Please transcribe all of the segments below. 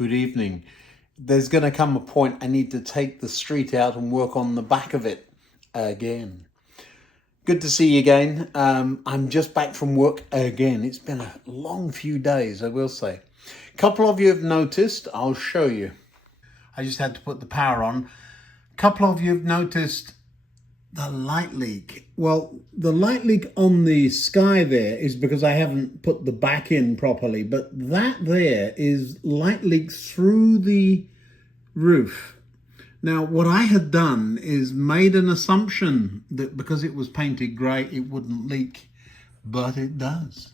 good evening. There's going to come a point I need to take the street out and work on the back of it again. Good to see you again. I'm just back from work again. It's been a long few days, I will say. A couple of you have noticed, I'll show you. I just had to put the power on. A couple of you have noticed the light leak. Well, the light leak on the sky there is because I haven't put the back in properly, but that there is light leak through the roof. Now, what I had done is made an assumption that because it was painted grey, it wouldn't leak, but it does.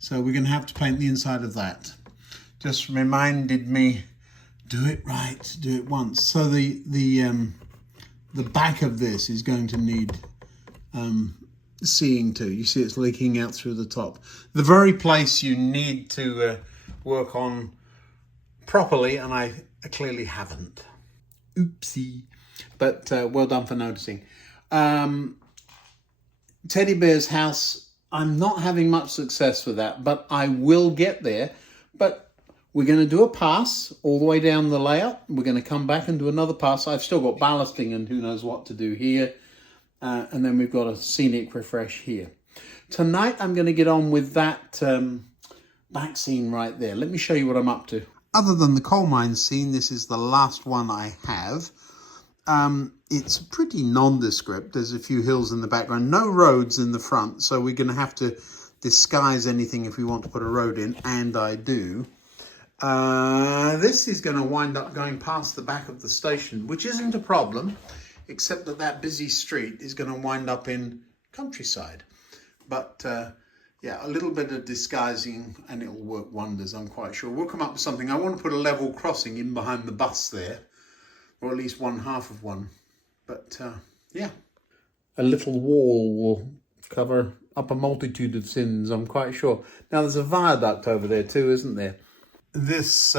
So we're going to have to paint the inside of that. Just reminded me, do it right, do it once. So the back of this is going to need seeing to. You see it's leaking out through the top. The very place you need to work on properly, and I clearly haven't. Oopsie. But well done for noticing. Teddy Bear's house, I'm not having much success with that, but I will get there. But we're going to do a pass all the way down the layout. We're going to come back and do another pass. I've still got ballasting and who knows what to do here. And then we've got a scenic refresh here. Tonight, I'm going to get on with that back scene right there. Let me show you what I'm up to. Other than the coal mine scene, this is the last one I have. It's pretty nondescript. There's a few hills in the background, no roads in the front. So we're going to have to disguise anything if we want to put a road in, and I do. This is going to wind up going past the back of the station, which isn't a problem, except that that busy street is going to wind up in countryside. But yeah, a little bit of disguising and it'll work wonders, I'm quite sure. We'll come up with something. I want to put a level crossing in behind the bus there, or at least one half of one. But yeah, a little wall will cover up a multitude of sins, I'm quite sure. Now there's a viaduct over there too, isn't there? This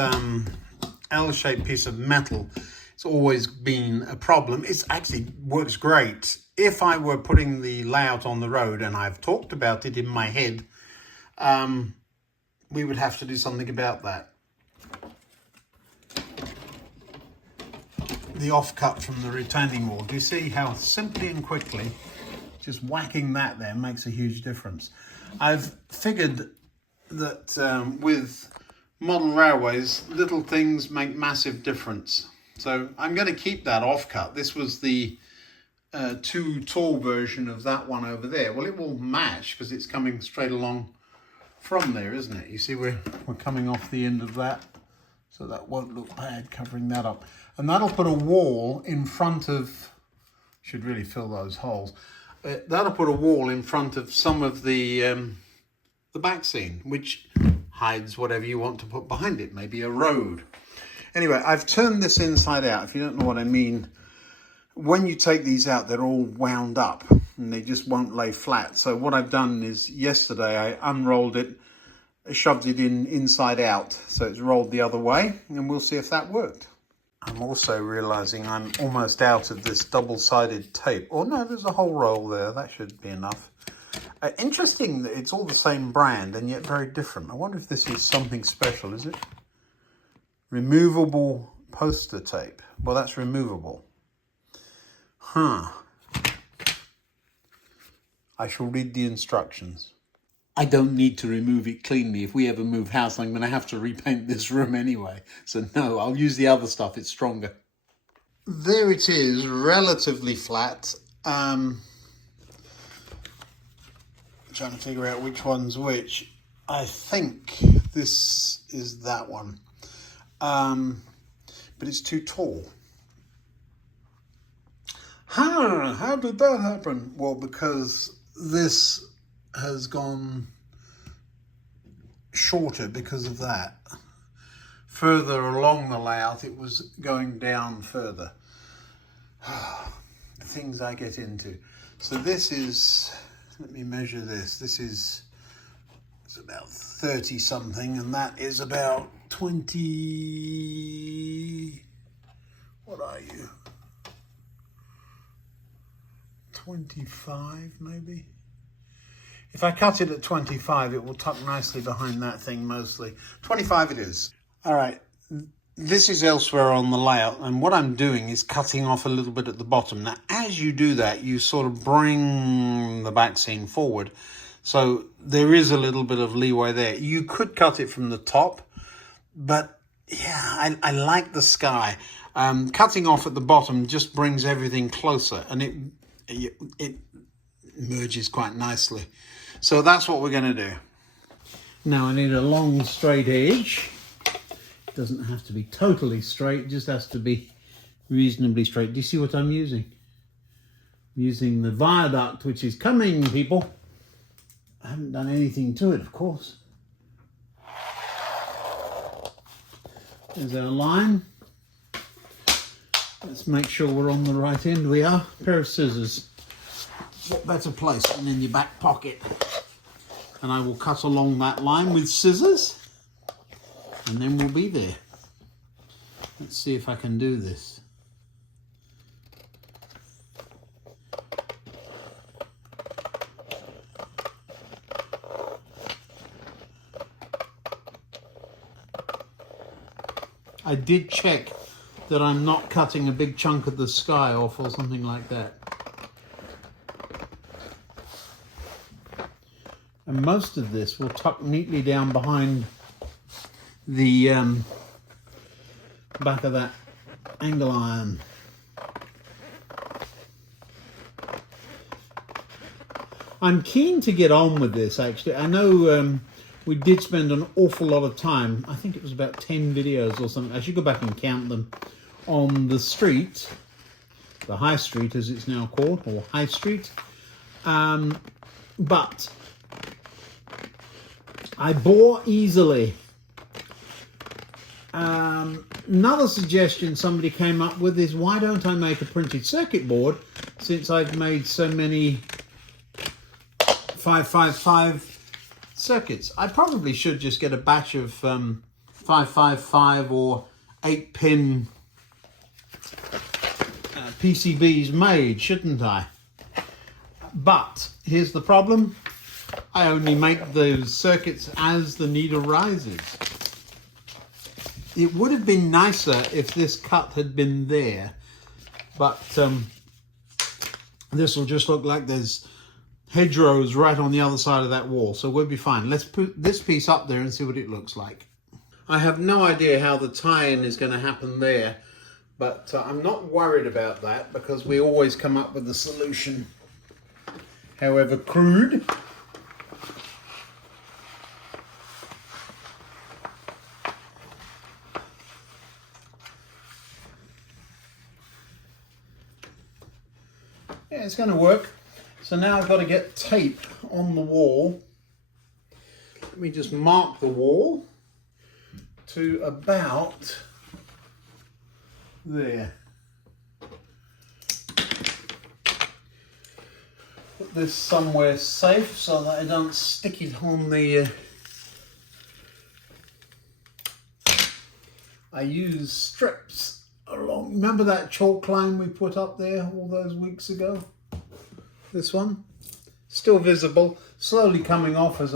L-shaped piece of metal, it's always been a problem. It actually works great. If I were putting the layout on the road, and I've talked about it in my head, we would have to do something about that. The offcut from the retaining wall. Do you see how simply and quickly just whacking that there makes a huge difference? I've figured that with modern railways, little things make massive difference. So I'm going to keep that offcut. This was the too tall version of that one over there. Well, it will match because it's coming straight along from there, isn't it? You see we're coming off the end of that, so that won't look bad covering that up. And that'll put a wall in front of, should really fill those holes. That'll put a wall in front of some of the back scene, which hides whatever you want to put behind it, maybe a road. Anyway, I've turned this inside out. If you don't know what I mean, when you take these out, they're all wound up and they just won't lay flat. So what I've done is yesterday I unrolled it, shoved it in inside out, so it's rolled the other way, and we'll see if that worked. I'm also realizing I'm almost out of this double-sided tape. Oh no, there's a whole roll there. That should be enough. Interesting that it's all the same brand and yet very different. I wonder if this is something special, is it? Removable poster tape. Well, that's removable. Huh. I shall read the instructions. I don't need to remove it cleanly. If we ever move house, I'm going to have to repaint this room anyway. So no, I'll use the other stuff. It's stronger. There it is, relatively flat. Trying to figure out which one's which. I think this is that one. But it's too tall. How did that happen? Well, because this has gone shorter because of that. Further along the layout, it was going down further. The things I get into. So this is, let me measure this. This is, it's about 30 something, and that is about 20, what are you? 25 maybe? If I cut it at 25, it will tuck nicely behind that thing mostly. 25 it is. All right, this is elsewhere on the layout, and what I'm doing is cutting off a little bit at the bottom. Now, as you do that, you sort of bring the back scene forward. So there is a little bit of leeway there. You could cut it from the top, but yeah, I like the sky. Cutting off at the bottom just brings everything closer, and it merges quite nicely. So that's what we're going to do. Now I need a long straight edge. It doesn't have to be totally straight, it just has to be reasonably straight. Do you see what I'm using? I'm using the viaduct, which is coming, people. I haven't done anything to it, of course. There's our line. Let's make sure we're on the right end. We are. A pair of scissors. What better place than in your back pocket? And I will cut along that line with scissors, and then we'll be there. Let's see if I can do this. I did check that I'm not cutting a big chunk of the sky off or something like that. And most of this will tuck neatly down behind the back of that angle iron. I'm keen to get on with this, actually. I know we did spend an awful lot of time, I think it was about 10 videos or something, I should go back and count them, on the street, the High Street as it's now called, or High Street. But I bore easily. Another suggestion somebody came up with is, why don't I make a printed circuit board, since I've made so many 555 circuits. I probably should just get a batch of 555 or 8-pin PCBs made, shouldn't I? But here's the problem. I only make those circuits as the need arises. It would have been nicer if this cut had been there, but this will just look like there's hedgerows right on the other side of that wall, so we'll be fine. Let's put this piece up there and see what it looks like. I have no idea how the tie-in is going to happen there, but I'm not worried about that because we always come up with a solution, however crude. Yeah, it's going to work. So now I've got to get tape on the wall. Let me just mark the wall to about there. Put this somewhere safe so that I don't stick it on the... I use strips along. Remember that chalk line we put up there all those weeks ago? This one, still visible, slowly coming off as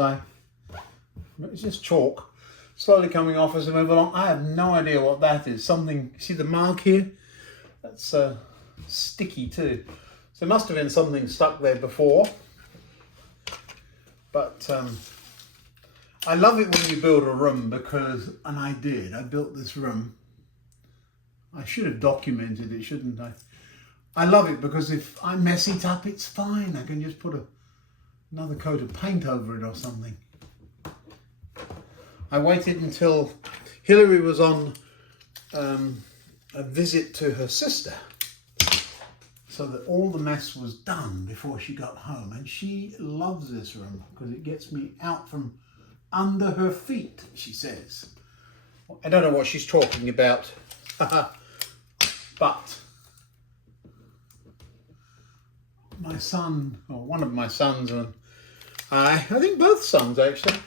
it's just chalk, slowly coming off as I move along. I have no idea what that is. Something, see the mark here? That's sticky too. So there must have been something stuck there before. But I love it when you build a room because, and I built this room. I should have documented it, shouldn't I? I love it because if I mess it up, it's fine. I can just put another coat of paint over it or something. I waited until Hillary was on a visit to her sister so that all the mess was done before she got home. And she loves this room because it gets me out from under her feet, she says. I don't know what she's talking about, but my son, or one of my sons, and I think both sons actually,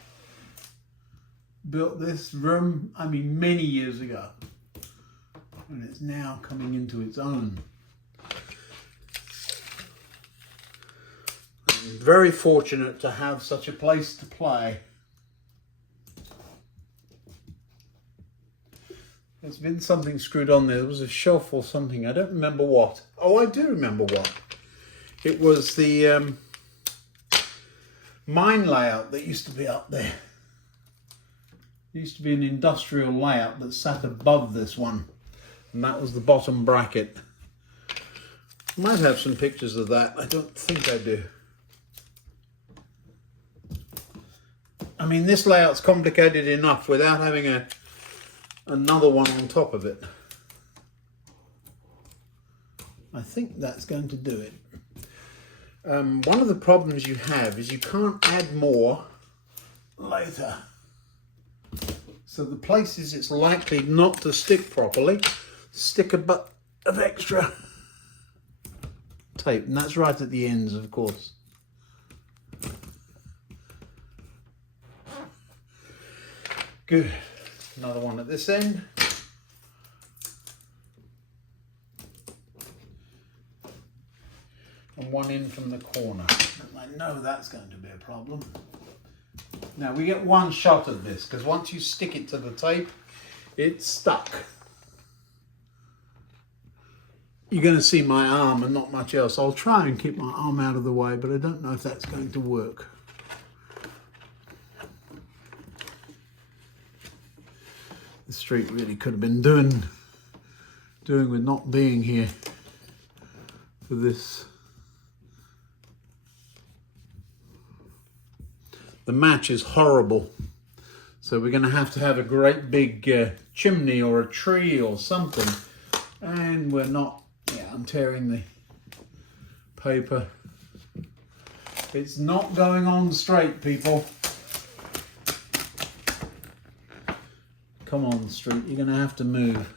built this room, I mean many years ago, and it's now coming into its own. I'm very fortunate to have such a place to play. There's been something screwed on there. There was a shelf or something. I don't remember what. Oh, I do remember what. It was the mine layout that used to be up there. There used to be an industrial layout that sat above this one. And that was the bottom bracket. I might have some pictures of that. I don't think I do. I mean, this layout's complicated enough without having another one on top of it. I think that's going to do it. One of the problems you have is you can't add more later. So the places it's likely not to stick properly, stick a bit of extra tape, and that's right at the ends, of course. Good. Another one at this end. And one in from the corner. I know that's going to be a problem. Now we get one shot of this, because once you stick it to the tape, it's stuck. You're going to see my arm and not much else. I'll try and keep my arm out of the way, but I don't know if that's going to work. The street really could have been doing with not being here for this. The match is horrible, so we're going to have a great big chimney or a tree or something, and we're not. Yeah, I'm tearing the paper. It's not going on straight, people. Come on, street, you're going to have to move.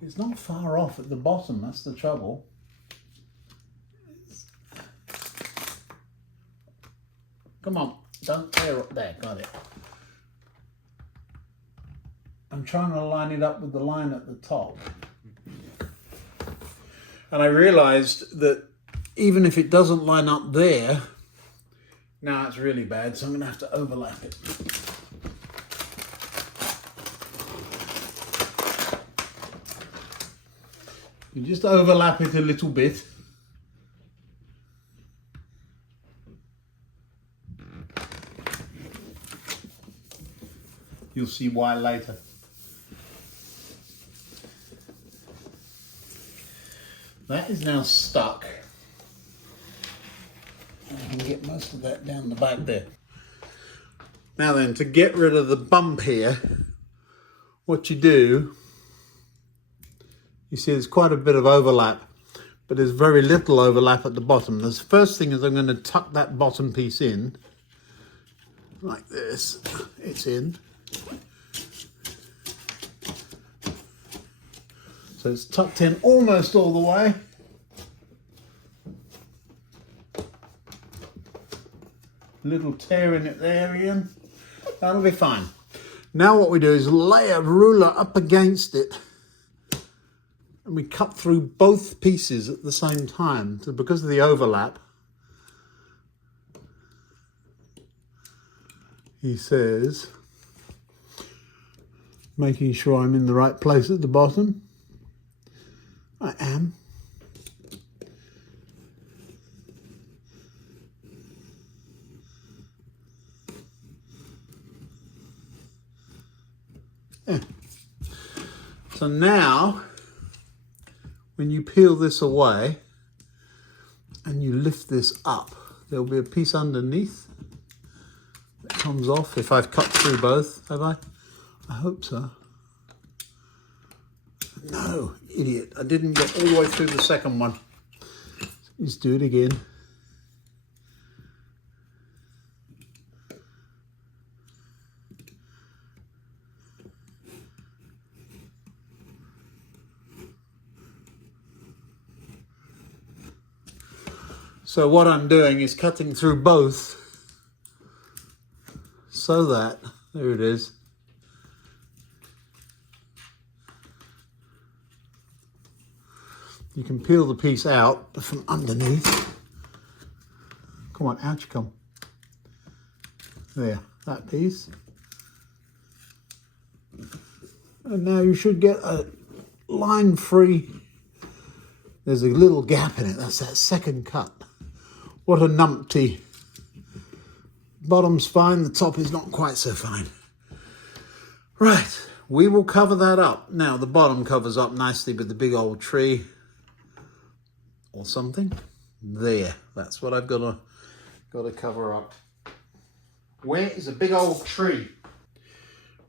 It's not far off at the bottom, that's the trouble. Come on, don't tear up there, got it. I'm trying to line it up with the line at the top. And I realized that even if it doesn't line up there, now it's really bad, so I'm going to have to overlap it. You just overlap it a little bit. You'll see why later. That is now stuck. I can get most of that down the back there. Now then, to get rid of the bump here, what you do, you see there's quite a bit of overlap, but there's very little overlap at the bottom. The first thing is I'm going to tuck that bottom piece in, like this. It's in. So it's tucked in almost all the way. Little tear in it there, Ian. That'll be fine. Now what we do is lay a ruler up against it, and we cut through both pieces at the same time. So because of the overlap, he says, making sure I'm in the right place at the bottom. I am. Yeah. So now, when you peel this away and you lift this up, there'll be a piece underneath that comes off. If I've cut through both, have I? I hope so. No, idiot. I didn't get all the way through the second one. Let's do it again. So what I'm doing is cutting through both so that, there it is, you can peel the piece out from underneath. Come on, out you come. There, that piece. And now you should get a line free. There's a little gap in it. That's that second cut. What a numpty. Bottom's fine, the top is not quite so fine. Right, we will cover that up. Now the bottom covers up nicely with the big old tree or something. There, that's what I've got to cover up. Where is a big old tree?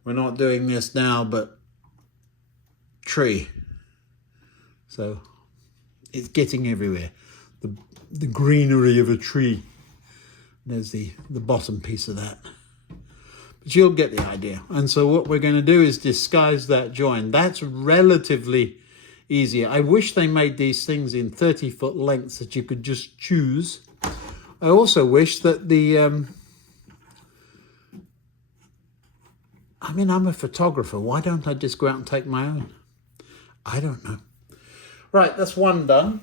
We're not doing this now, but tree. So it's getting everywhere. The greenery of a tree. There's the bottom piece of that. But you'll get the idea. And so what we're going to do is disguise that join. That's relatively easy. I wish they made these things in 30-foot lengths that you could just choose. I also wish that I'm a photographer. Why don't I just go out and take my own? I don't know. Right, that's one done.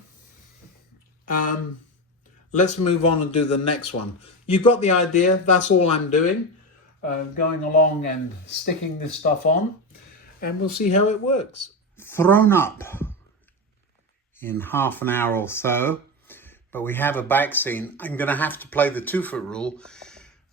Let's move on and do the next one. You got the idea. That's all I'm doing. Going along and sticking this stuff on. And we'll see how it works. Thrown up in half an hour or so. But we have a back scene. I'm going to have to play the 2-foot rule.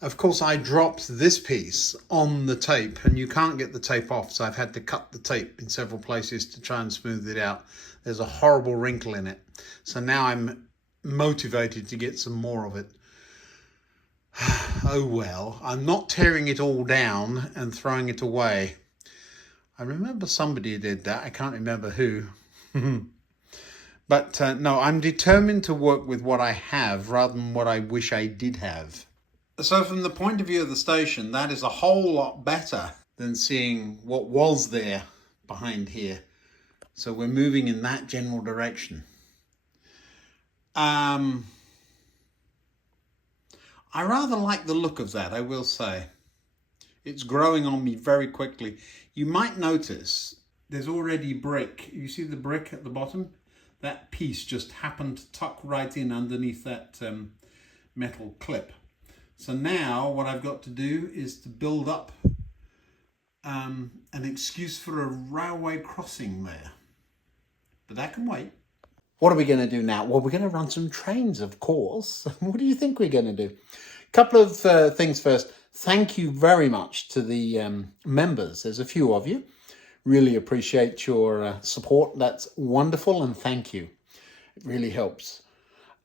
Of course, I dropped this piece on the tape. And you can't get the tape off. So I've had to cut the tape in several places to try and smooth it out. There's a horrible wrinkle in it. So now I'm motivated to get some more of it. Oh well, I'm not tearing it all down and throwing it away. I remember somebody did that. I can't remember who. But no, I'm determined to work with what I have rather than what I wish I did have. So from the point of view of the station, that is a whole lot better than seeing what was there behind here. So we're moving in that general direction. I rather like the look of that, I will say. It's growing on me very quickly. You might notice there's already brick. You see the brick at the bottom? That piece just happened to tuck right in underneath that metal clip. So now what I've got to do is to build up an excuse for a railway crossing there. But that can wait. What are we going to do now? Well, we're going to run some trains, of course. What do you think we're going to do? A couple of things first. Thank you very much to the members. There's a few of you. Really appreciate your support. That's wonderful, and thank you. It really helps.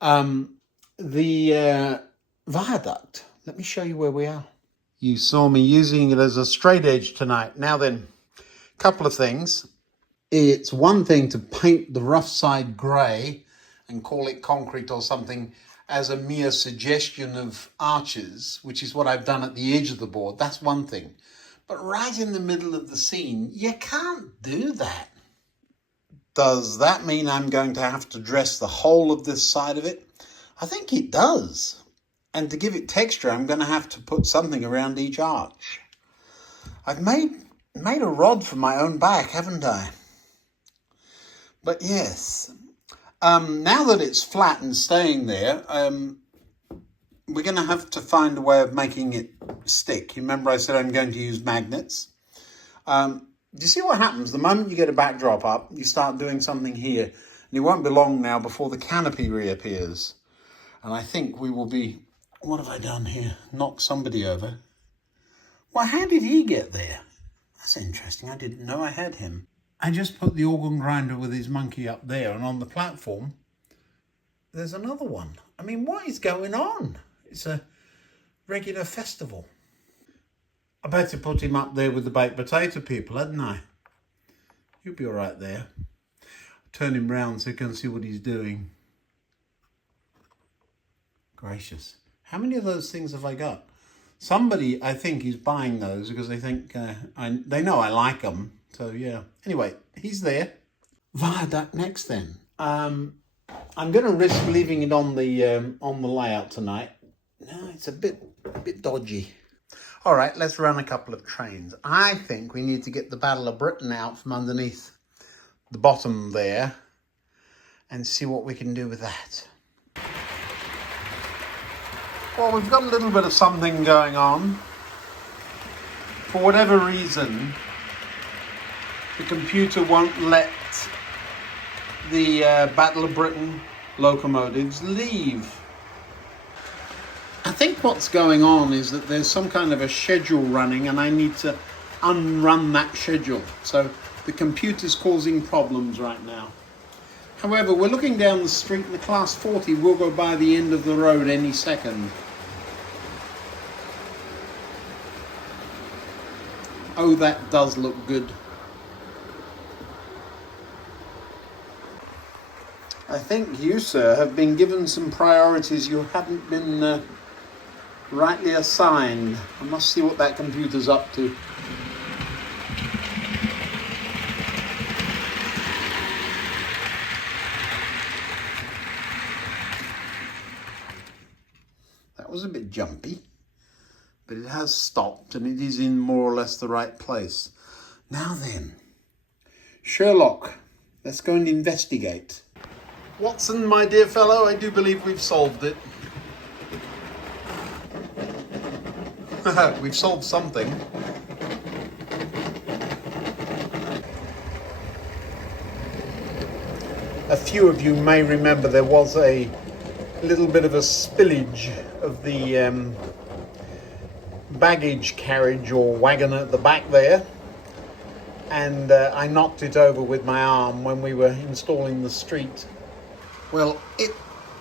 The viaduct. Let me show you where we are. You saw me using it as a straight edge tonight. Now then, a couple of things. It's one thing to paint the rough side grey and call it concrete or something as a mere suggestion of arches, which is what I've done at the edge of the board. That's one thing. But right in the middle of the scene, you can't do that. Does that mean I'm going to have to dress the whole of this side of it? I think it does. And to give it texture, I'm going to have to put something around each arch. I've made a rod for my own back, haven't I? But yes, now that it's flat and staying there, we're going to have to find a way of making it stick. You remember I said I'm going to use magnets? Do you see what happens? The moment you get a backdrop up, you start doing something here. And it won't be long now before the canopy reappears. And I think we will be... What have I done here? Knocked somebody over. Well, how did he get there? That's interesting. I didn't know I had him. I just put the organ grinder with his monkey up there, and on the platform, there's another one. I mean, what is going on? It's a regular festival. I better put him up there with the baked potato people, hadn't I? He'll be all right there. Turn him round so you can see what he's doing. Gracious. How many of those things have I got? Somebody, I think, is buying those because they think, they know I like them. So, yeah. Anyway, he's there. Viaduct next, then. I'm going to risk leaving it on the layout tonight. No, it's a bit dodgy. All right, let's run a couple of trains. I think we need to get the Battle of Britain out from underneath the bottom there and see what we can do with that. Well, we've got a little bit of something going on. For whatever reason, the computer won't let the Battle of Britain locomotives leave. I think what's going on is that there's some kind of a schedule running and I need to unrun that schedule. So the computer's causing problems right now. However, we're looking down the street and the Class 40 will go by the end of the road any second. Oh, that does look good. I think you, sir, have been given some priorities you haven't been rightly assigned. I must see what that computer's up to. That was a bit jumpy, but it has stopped and it is in more or less the right place. Now then, Sherlock, let's go and investigate. Watson, my dear fellow, I do believe we've solved it. We've solved something. A few of you may remember there was a little bit of a spillage of the baggage carriage or wagon at the back there, and I knocked it over with my arm when we were installing the street. Well, it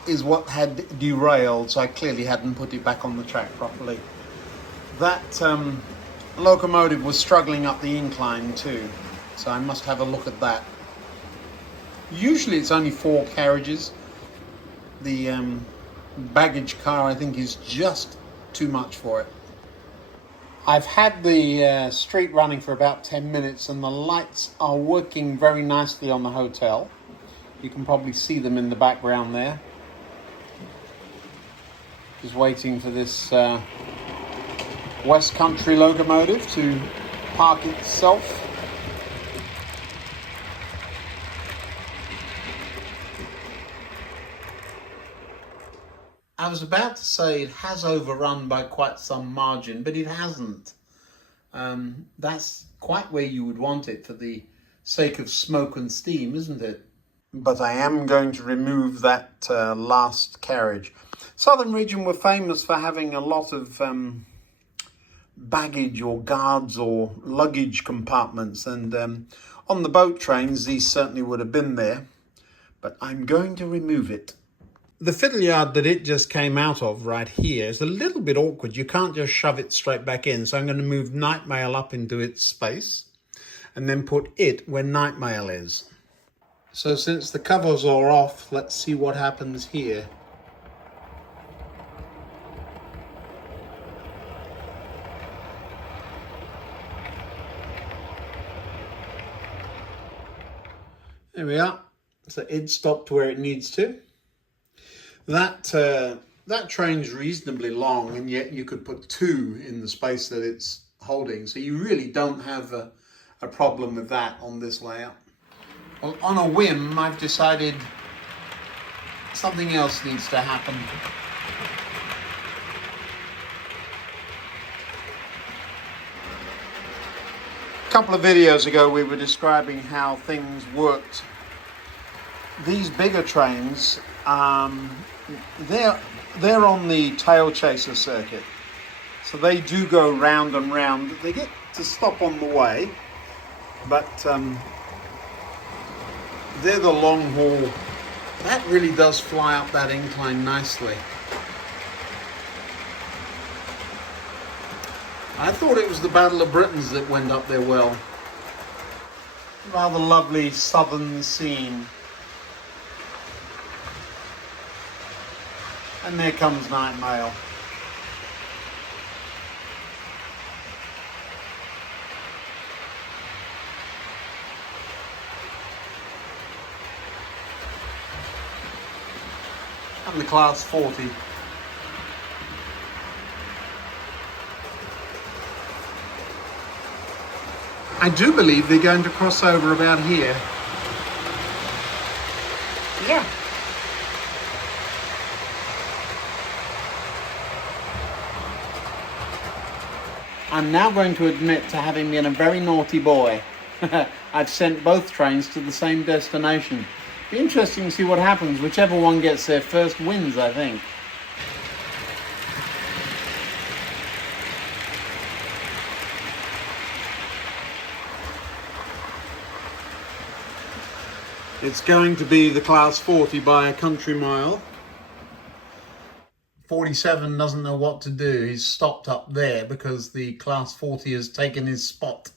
is what had derailed, so I clearly hadn't put it back on the track properly. That locomotive was struggling up the incline too, so I must have a look at that. Usually it's only 4 carriages. The baggage car, I think, is just too much for it. I've had the street running for about 10 minutes and the lights are working very nicely on the hotel. You can probably see them in the background there. Just waiting for this West Country locomotive to park itself. I was about to say it has overrun by quite some margin, but it hasn't. That's quite where you would want it for the sake of smoke and steam, isn't it? But I am going to remove that last carriage. Southern region were famous for having a lot of baggage or guards or luggage compartments, and on the boat trains these certainly would have been there, but I'm going to remove it. The fiddle yard that it just came out of right here is a little bit awkward. You can't just shove it straight back in, so I'm going to move night mail up into its space and then put it where night mail is. So since the covers are off, let's see what happens here. There we are. So it stopped where it needs to. That train's reasonably long, and yet you could put 2 in the space that it's holding. So you really don't have a problem with that on this layout. Well, on a whim, I've decided something else needs to happen. A couple of videos ago, we were describing how things worked. These bigger trains, they're on the tail chaser circuit, so they do go round and round. They get to stop on the way, but they're the long haul. That really does fly up that incline nicely. I thought it was the Battle of Britons that went up there well. Rather lovely southern scene. And there comes night mail. And the Class 40. I do believe they're going to cross over about here. Yeah. I'm now going to admit to having been a very naughty boy. I've sent both trains to the same destination. Be interesting to see what happens. Whichever one gets there first wins, I think. It's going to be the Class 40 by a country mile. 47 doesn't know what to do. He's stopped up there because the Class 40 has taken his spot.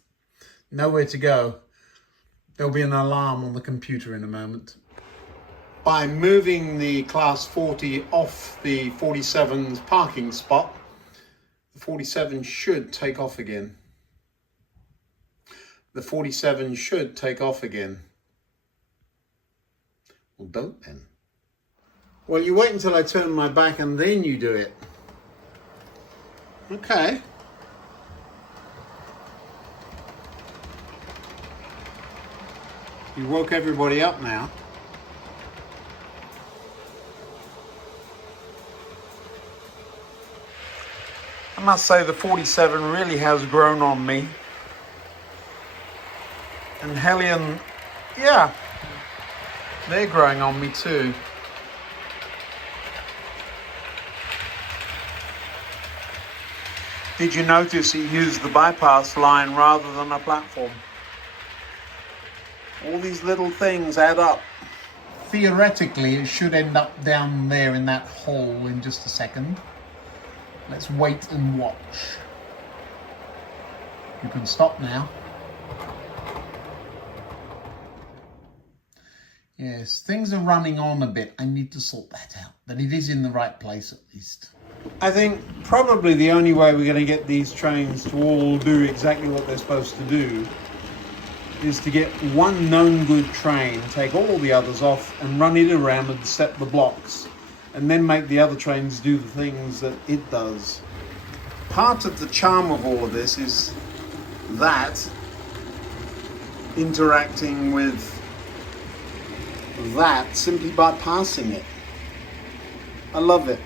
Nowhere to go. There'll be an alarm on the computer in a moment. By moving the Class 40 off the 47's parking spot, the 47 should take off again. The 47 should take off again. Well, don't then. Well, you wait until I turn my back and then you do it. Okay. You woke everybody up now. I must say the 47 really has grown on me. And Hellion, yeah, they're growing on me too. Did you notice he used the bypass line rather than a platform? All these little things add up. Theoretically, it should end up down there in that hole in just a second. Let's wait and watch. You can stop now. Yes, things are running on a bit. I need to sort that out, but it is in the right place at least. I think probably the only way we're going to get these trains to all do exactly what they're supposed to do is to get one known good train, take all the others off and run it around and set the blocks, and then make the other trains do the things that it does. Part of the charm of all of this is that interacting with that simply by passing it. I love it.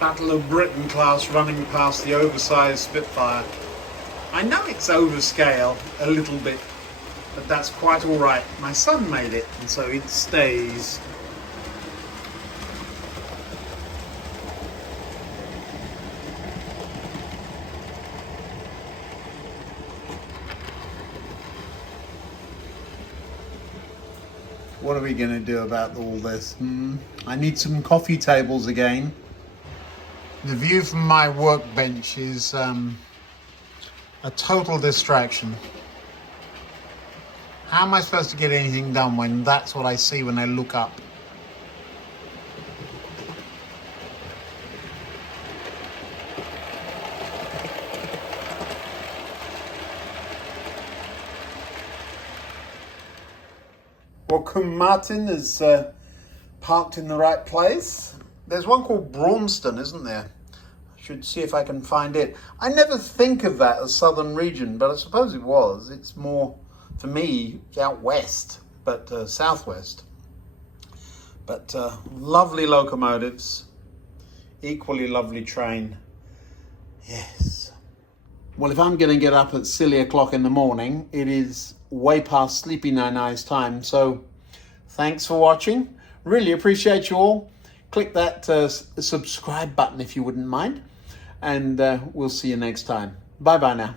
Battle of Britain class running past the oversized Spitfire. I know it's overscale a little bit, but that's quite all right. My son made it, and so it stays. What are we going to do about all this? I need some coffee tables again. The view from my workbench is a total distraction. How am I supposed to get anything done when that's what I see when I look up? Well, Cum Martin is parked in the right place. There's one called Braunston, isn't there? I should see if I can find it. I never think of that as southern region, but I suppose it was. It's more, for me, out west, but southwest. But lovely locomotives, equally lovely train. Yes. Well, if I'm going to get up at silly o'clock in the morning, it is way past Sleepy Nine Eyes time. So thanks for watching. Really appreciate you all. Click that subscribe button if you wouldn't mind. And we'll see you next time. Bye-bye now.